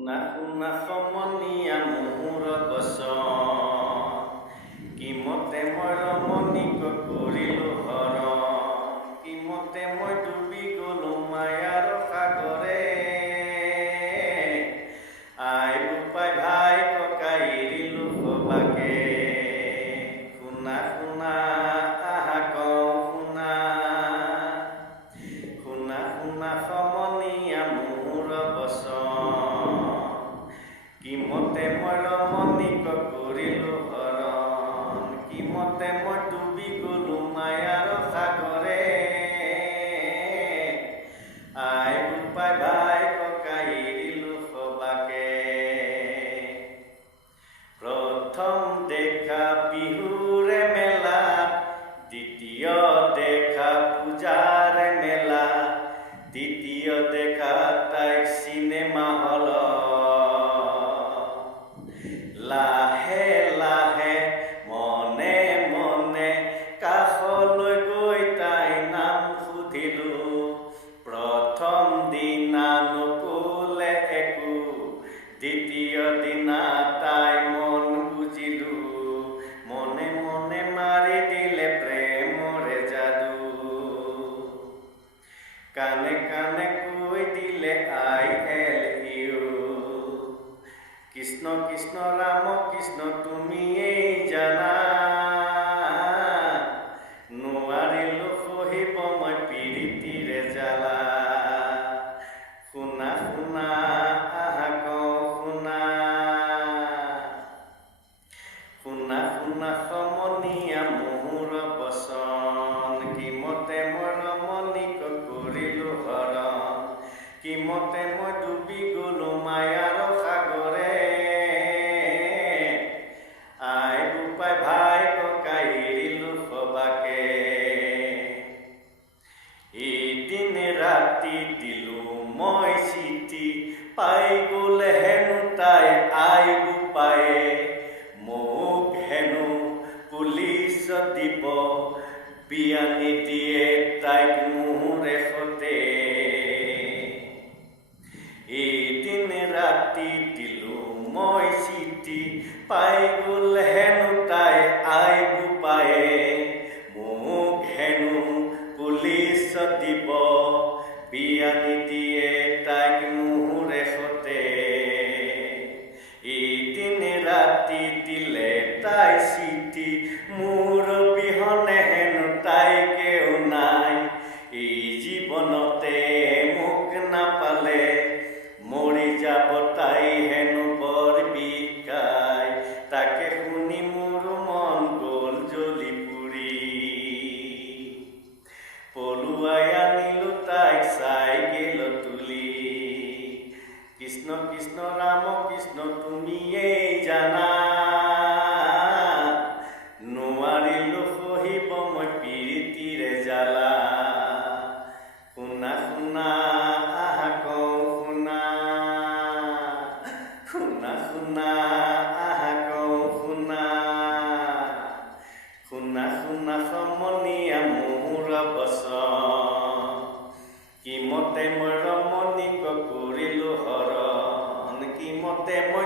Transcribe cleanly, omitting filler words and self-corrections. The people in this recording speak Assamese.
শুনা সমনীয়া মোহোৰ বচন, কিমতে মই ৰমণীক কৰিলো হৰণ, কিমতে মই ডুবি গলো মায়াৰ সাগৰে। আই বোপাই ভাই ককাই এৰিলো সবাকে, শুনা শুনা আহা কওঁ শুনা, শুনা শুনা সমনীয়া মোহোৰ বচন, কিমতে মই ৰমণীক কৰিলো হৰণ, কিমতে মই ডুবি গলো মায়াৰ সাগৰে। আই বোপাই ভাই ককাই এৰিলো সবাকে। প্ৰথম দেখা বিহুৰে মেলা, দ্বিতীয় দেখা পূজাৰে মেলা, তৃতীয় দেখা তাইক চিনেমা হলত। লাহে লাহে মনে মনে কাষলৈ গৈ তাই নাম সুধিলো, প্ৰথম দিনা নকলে একো, দ্বিতীয় দিনা তাই মন বুজিলো, মনে মনে মাৰি দিলে প্ৰেমৰে যাদু। কানে কানে কৈ দিলে I L U, Krishna Krishna Ram Krishna তুমিয়েই জানা, নোৱাৰিলো সহিব মই প্ৰীতিৰে জ্বালা। শুনা শুনা আহা কওঁ শুনা, শুনা শুনা সমনীয়া মোহোৰ বচন, কিমতে মই ৰমণীক কৰিলো হৰণ, কিমতে মই ডুবি গলো মায়াৰ সাগৰে। আই বোপাই ভাই ককাই এৰিলো সবাকে। এদিন ৰাতি দিলো মই চিঠি, পাই গলে হেনো তাই আই বোপায়ে, মোক হেনো পুলিচ দিব, বিয়া নিদিয়ে তাইক মোৰে সতে। এদিন ৰাতি দিলো মই চিঠি, পাই গল হেনো তাই আই বোপায়ে, মোক হেনো পুলিচ দিব, বিয়া নিদিয়ে তাইক মোৰে সতে। এদিন ৰাতি দিলে তাই চিঠি, মোৰ বিহনে হেনো তাইকেও নাই, এই জীৱনতে মোক নাপালে, মৰি যাব তাই হেনো বৰ বিকাই। তাকে শুনি মোৰ মন গল জ্বলি পুৰি, পলুৱাই আনিলো তাইক চাইকেল তুলি, কৃষ্ণ কৃষ্ণ ৰাম কৃষ্ণ তুমিয়েই জানা, নোৱাৰিলো সহিব মই প্ৰীতিৰে জ্বালা। শুনা শুনা আহা কওঁ শুনা, শুনা শুনা আহা কওঁ শুনা, শুনা শুনা সমনীয়া মোহোৰ বচন, কিমতে মই ৰমণীক কৰিলো হৰণ, কিমতে মই